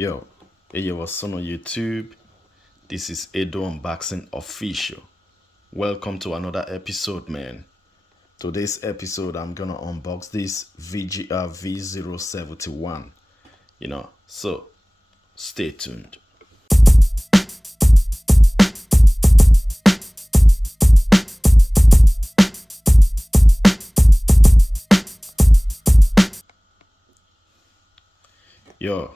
Yo, hey, what's on YouTube? This is Edo Unboxing Official. Welcome to another episode, man. Today's episode, I'm gonna unbox this VGR V071. So stay tuned. Yo,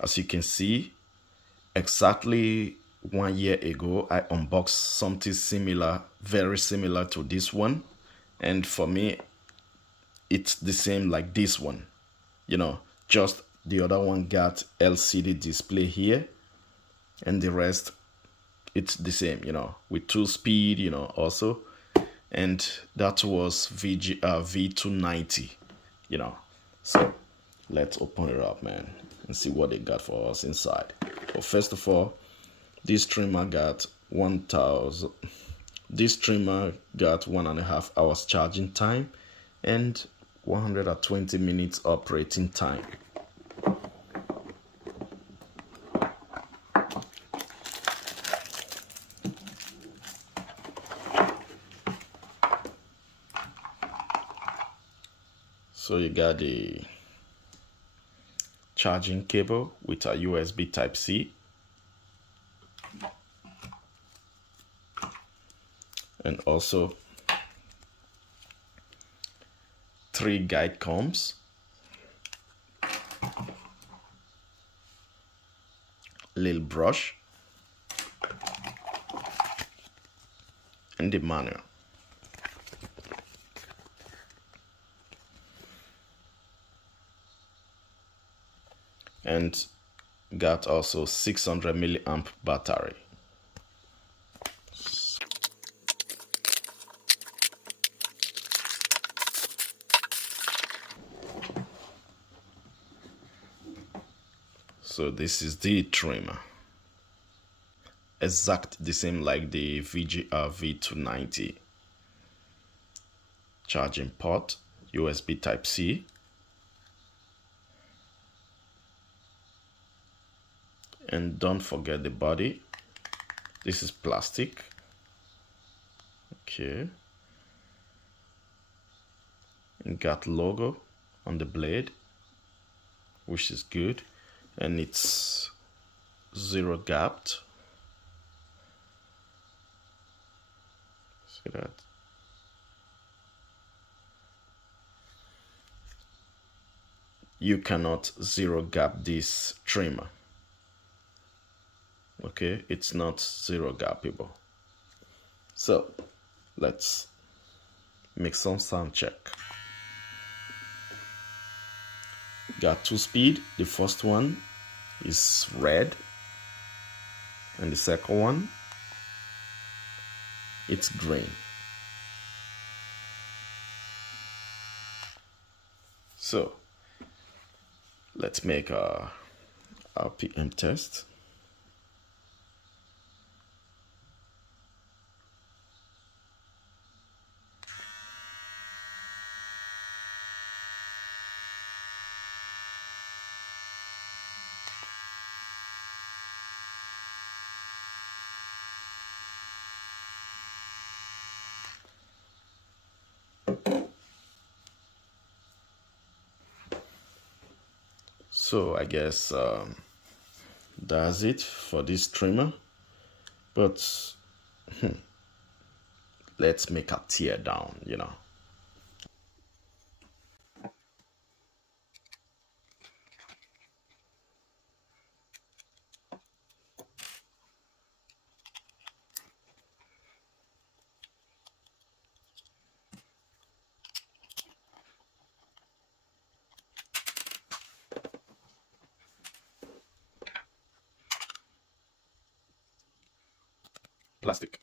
as you can see, exactly 1 year ago, I unboxed something similar, very similar to this one. And for me, it's the same like this one. Just the other one got LCD display here, and the rest, it's the same, with 2-speed, also. And that was VGR V290, So let's open it up, man, and see what they got for us inside. But first of all, this trimmer got 1,000. This trimmer got 1.5 hours charging time and 120 minutes operating time. So you got the charging cable with a USB Type-C, and also 3 guide combs, little brush, and the manual. And got also 600 milliamp battery. So this is the trimmer, exact the same like the VGR V290. Charging port, USB Type-C, and don't forget the body. This is plastic. Okay, and got logo on the blade, which is good, and it's 0 gapped. See that? You cannot 0 gap this trimmer. Okay, it's not 0 gappable. So let's make some sound check. Got 2-speed. The first one is red, and the second one, it's green. So let's make our RPM test. So I guess that's it for this trimmer, but let's make a tear down, Plastic.